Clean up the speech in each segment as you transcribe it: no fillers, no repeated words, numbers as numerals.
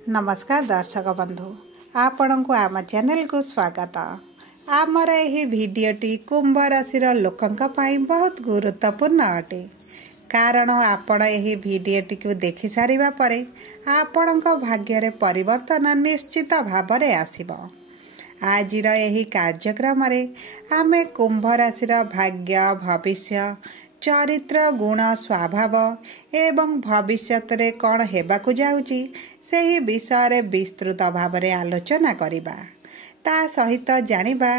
नमस्कार दर्शक बंधु आपण को आम चैनल को स्वागत। आमर यही भिडटी कुंभ राशि लोकों पाई बहुत गुरुत्वपूर्ण अटे कारण आपण यही भिडटी को देखि सारिबा परे आपण भाग्य रे परिवर्तन निश्चित भाव में आसिब। आजिर यही कार्यक्रम आमे कुंभ राशि भाग्य भविष्य चरित्र गुण स्वभाव एवं भविष्यत रे कौन हेबाकु जाउची सेही विषय विस्तृत भाव में आलोचना करिबा। ता सहित जानिबा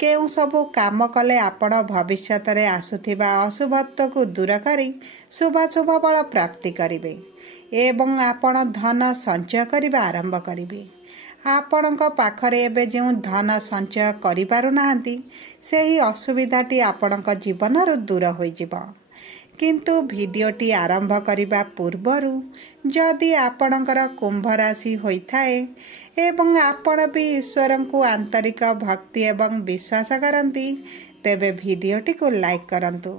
केउ सबु काम कले आपण भविष्यत रे आसुथिबा अशुभत्व को दूर करी शुभ शुभ बल प्राप्ति करिवे एवं आपण धन संचय करिबा आरंभ करिवे। आपणक पाखरे एबे जो धन संचय करि पारु नाहंती सेही असुविधाटी आपणक जीवन रु दूर होई जिवो। किंतु भिडियोटी आरंभ करिबा पूर्वरु जदि आपणकर कुंभ राशि होइथाए एवं आपण भी ईश्वर को आंतरिक भक्ति एवं विश्वास करती तेबे भिडियोटी को लाइक करंतु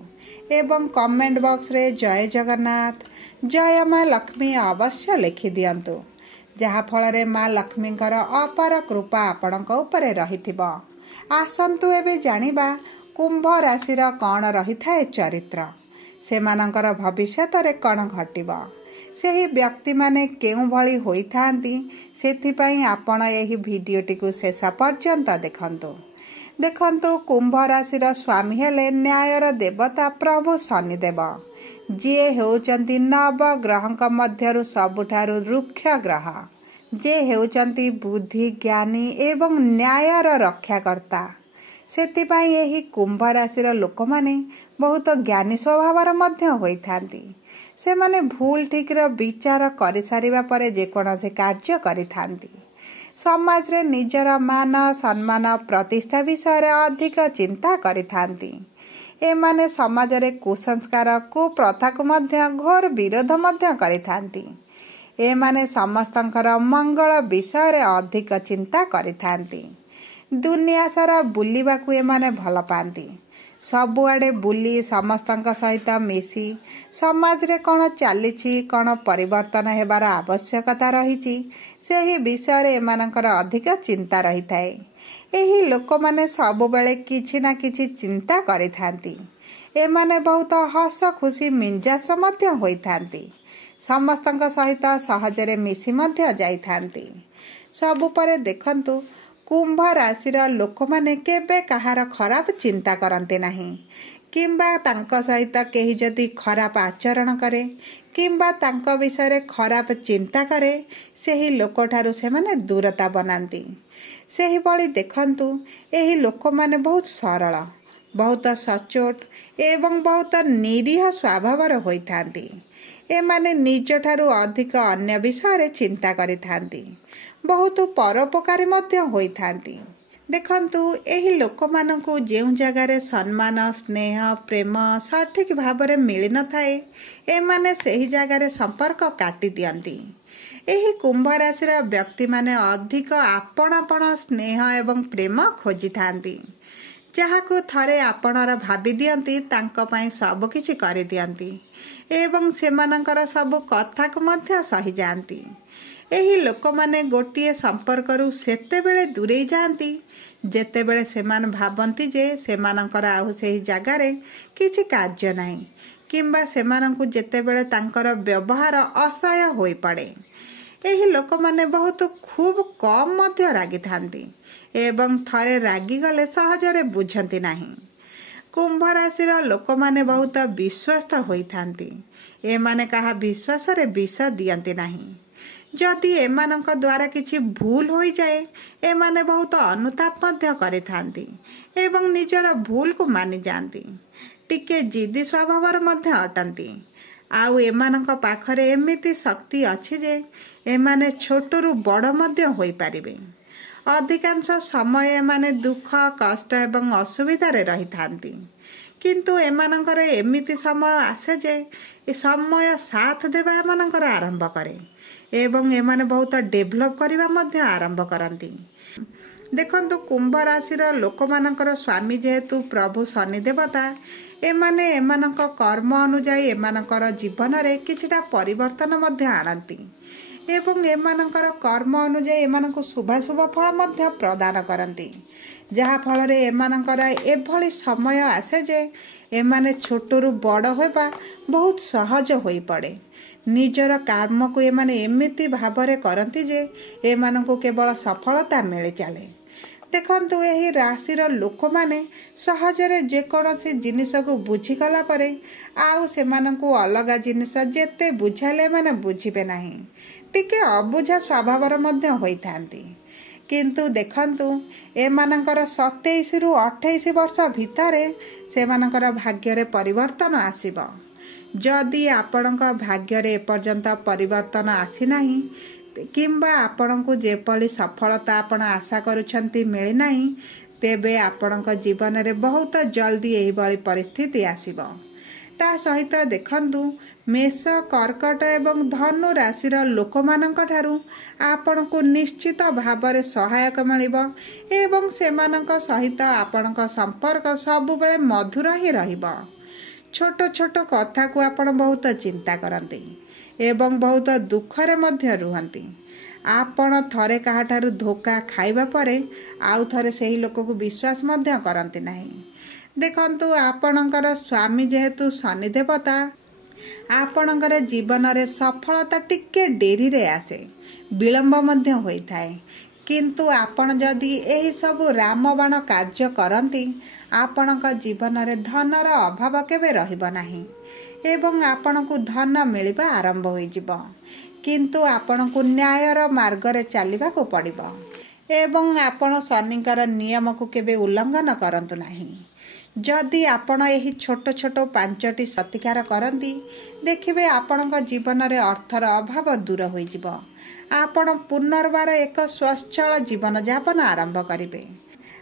एवं कमेंट बॉक्स रे जय जगन्नाथ जय माँ लक्ष्मी अवश्य लिखि दियंतु जहा फल माँ लक्ष्मींकर अपार कृपा आपणक उपरे रहिथिबो। आसंतु एबे जानिबा कुंभ राशि कौन रही थाए चरित्र सेमानंकर भविष्यत रे कौन घटिबो सेही व्यक्ति माने केउ भली होई थांती सेथिपई आपण एही भिडियोटी को शेष पर्यंत देखंतु कुंभ राशि स्वामी हेले न्यायर देवता प्रभु शनिदेव जी हेउचंती नव ग्रहंक मध्यरु सबुठारु रुक्ष ग्रह जे हेउचंती बुद्धि ज्ञानी एवं न्यायर रक्षाकर्ता। सेतिपई एही कुंभ राशि लोक माने बहुत ज्ञानी स्वभावर मध्य होइथांती। से माने भूल ठीक विचार कर सारिबा परे जेकोनोसी कार्य करिथांती। समाज रे निजर मान सम्मान प्रतिष्ठा विषय अधिक चिंता करिथांती। एमाने समाज रे कुसंस्कार कुप्रथा को मध्य घोर विरोध मध्य करिथांती। एमाने समस्तंकर मंगल विषय रे अधिक चिंता करिथांती। दुनिया सारा बुलिबाकू एमाने भल पांती। सबुआडे बुली समस्तंक सहित मिसी समाज रे कौन चली कौन परिवर्तन हेबार आवश्यकता रही सेही विषय रे एमानकर अधिक चिंता रही थाए। एही लोक माने सब बेले किछि ना किछि चिंता करिथांती। एमाने बहुत हस खुशी मिंजास मध्य होइथांती। समस्तंक सहित सहजरे मिसी मध्य जाइथांती। सबु परे देखंतु कुंभ राशि लोक माने केबे कहार खराब चिंता करते नहीं किंबा तांको सहित केही जदि खराब आचरण करे किंबा तांको विषय खराब चिंता करे सेही लोकठारु से माने दूरता बनाती। सेही बळी देखंतु एही लोक माने बहुत सरल बहुत सचोट एवं बहुत निरीह स्वभावर होइथांती। एमाने निजठारु अधिक अन्य विषय चिंता करिथांती। बहुत परोपकारी मध्य होइथांती। देखंतु एही लोक मानकु जेउ जगारे सम्मान स्नेह प्रेम सठिक भाव में मिली न थाए एमाने सेही जगारे संपर्क काटी दियंती। एही कुंभ राशि व्यक्ति माने अधिक आपणापण स्नेह एवं प्रेम खोजी थांती। जहाकु थरे आपणर भाबी दियंती तांको पई सब किछि करि दियंती एवं सेमानंकर सब कथा को मध्य सही जानती। एही लोक माने गोटिए संपर्करू सेते बेले दूरेई जाती जेतेबेले सेमान भाबंती जे सेमानंकर आउ सेही जगारे किछि कार्य नाही किंबा सेमानंकु जेतेबेले तांकर व्यवहार असह्य होई पड़े। एही लोक माने बहुत खूब कम मध्य रागी थांती एवं थरे रागी गले सहजरे बुझंती नाही। कुंभ राशि लोक माने बहुत विश्वस्त होई थांती। ए माने कहा विश्वास रे विष दियंती नाही। जदि एमानंक द्वारा किछि भूल होई जाए एमाने बहुत अनुताप मध्य करि थांती एवं निजर भूल को मानि जानती। टिके जिद्दी स्वभावर मध्य अटंती। आउ एमानंक पाखरे एमिति शक्ति अछि जे एमाने छोटरू बड़ मध्य होई पारिबे। अधिकांश समय एमाने दुख कष्ट एवं असुविधा रे रही थांती किंतु एमानंकर एमिति समय आसे जे समय साथ देबा एमानंकर आरंभ करे एवं एमाने बहुत डेभलप करबा मध्य आरंभ करंती। देखंतु कुंभ राशि लोक मानकर स्वामी जेहेतु प्रभु शनि देवता एमाने एमानक कर्म अनुजाई एमानकर जीवन रे किछिटा परिवर्तन मध्य आनती एवं एमानंकर कर्म अनुଯାयी एमानंकु शुभाशुभ फल मध्य प्रदान करती जहा फल एमानंकर एभली समय आसे जे एमाने छोटरू बड़ होबा बहुत सहज होई पड़े। निजर कर्म को एमाने एमिति भावरे करती जे एमानंकु केवल सफलता मिले चले। देखंतु एही राशिर लोक माने सहजरे जेकोसी जिनिस को बुझीगला परे आउ सेमानंकु अलगा जिनिस जेते बुझाले माने बुझीबे नाही, टिके अबुझा स्वभावर मध्य होइथांती। किंतु देखंतु एमानंकर 27 रु 28 वर्ष भितरे सेमानंकर भाग्यरे परिवर्तन आसीबो। जदि आपणक भाग्यरे एपर्यंत परिवर्तन आसी नाही किंबा आपणको जेपली सफलता आपण आशा करूछंती मिली नाही, तेबे आपणक जीवन रे बहुत जल्दी एही बळी परिस्थिति आसीबो। ता सहित देखंतु मेष, कर्कट एवं धनु राशिर लोक मानक ठारू आपणको निश्चित भावरे सहायक मिलिबो एवं सेमानक सहित आपणक संपर्क सब बेले मधुर ही रहिबो। छोट छोट कथा को आपण बहुत चिंता करते एवं बहुत दुखरे मध्य रुहंती। आपण थरे काहाठारू धोखा खाइबा परे आउ थरे सही लोक को विश्वास मध्य करंती नाही। देखंतु आपणकर स्वामी जेहेतु शनि देवता आपणकर जीवन रे सफलता टिके डेरी रे आसे, विलंब मध्य होई थाए। किंतु आपण जदि एही सब रामबाण कार्य करंती आपणक जीवन रे धनर अभाव केबे रहिबो नाही एवं आपणकु धन मिलिबा आरंभ होई जिवो। किंतु आपणकु न्यायर मार्ग रे चलिबा को पड़िबो एवं आपण शनिकर नियम को केबे उल्लंघन करंतु नाही। जदि आपण एही छोट छोट 5टी प्रतिकार करंती देखिबे आपणक जीवन रे अर्थर अभाव दूर होई जिवो। आपण पुनर्बार एक स्वच्छल जीवन यापन आरंभ करिवे।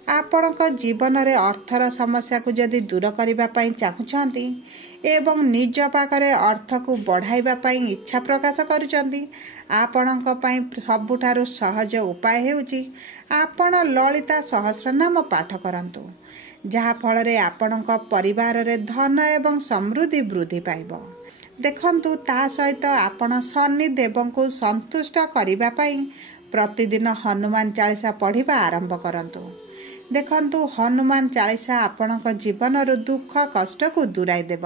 आपणक जीवन रे अर्थर समस्या को जदि दूर करिबा पई चाहुछंती एवं निज पाखरे अर्थ को बढ़ाइबा पई इच्छा प्रकाश करूछंती, आपणक पई सबुठारु सहज उपाय हेउची आपण ललिता सहस्रनाम पाठ करंतु, जहा फल रे आपणक परिवार रे धन एवं समृद्धि वृद्धि पाइबो। देखंतु ता सहित आपण शनि देव को संतुष्ट करिबा पई प्रतिदिन हनुमान चालीसा पढ़िबा आरंभ करंतु। देखंतु हनुमान चालीसा आपणक जीवन रो दुख कष्ट को दूराई देव,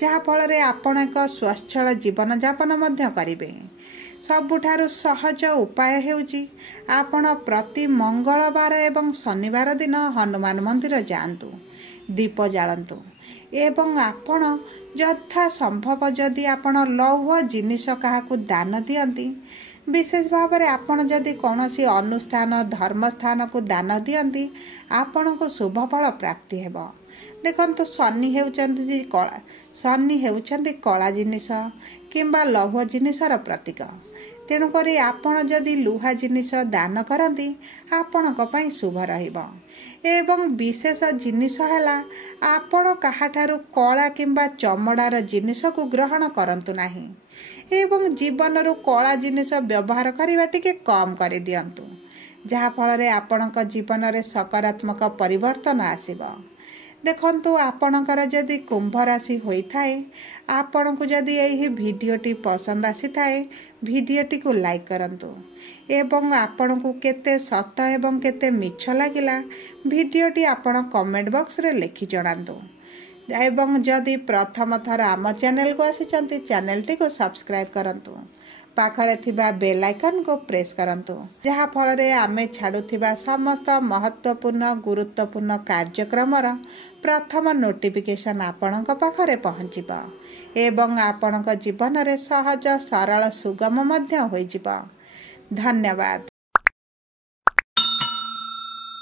जहा फल रे आपण एक स्वच्छल जीवन यापन मध्य करिवे। सबुठारु सहज उपाय हेउची आपण प्रति मंगलवार एवं शनिवार दिन हनुमान मंदिर जांतु, दीप जालंतु एवं आपण यथा संभव जदि आपण लौह जिनिस काहाकु दान दियंती, विशेष भाव में आपण जदि कौनसी अनुष्ठान धर्मस्थान को दान दियंती आपण को शुभ फल प्राप्ति हेबो। देखंतु शनि हेउचंती कला, शनि हेउचंती कला जिनिस किंबा लौह जिनिसर प्रतीक। तेणुक आपण जदि लुहा जिनिस दान करती आपणक पई शुभ रहिबो। एवं विशेष जिनिस हैला आपण काहाठारू कला किंबा चमड़ार जिनिस को ग्रहण करंतु नाही एवं जीवन रो कला जिनिस व्यवहार करबा टिके कम कर दियंतु, जहा फल रे आपणक जीवन रे सकारात्मक परिवर्तन आसीबो। देखंतु आपणकर जदि कुंभ राशि होई थाए, आपणकु जदि एही भिडियोटी पसंद आसी थाए भिडियोटी को लाइक करंतु एवं आपणकु केते सत एवं केते मिछ लागिला भिडियोटी आपण कमेंट बॉक्स रे लिखि जणांतु। एवं जदि प्रथम थर आम चैनल को आसिचंती चैनल टी को सब्सक्राइब करंतु, पाखरे थिबा बेल आइकन को प्रेस करंतु, जहा फल रे आमे छाडुथिबा समस्त महत्वपूर्ण गुरुत्वपूर्ण कार्यक्रमर प्रथम नोटिफिकेशन आपणक पाखरे पहुंचिबा एवं आपणक जीवन रे सहज सरल सुगम मध्य होई जिबा। धन्यवाद।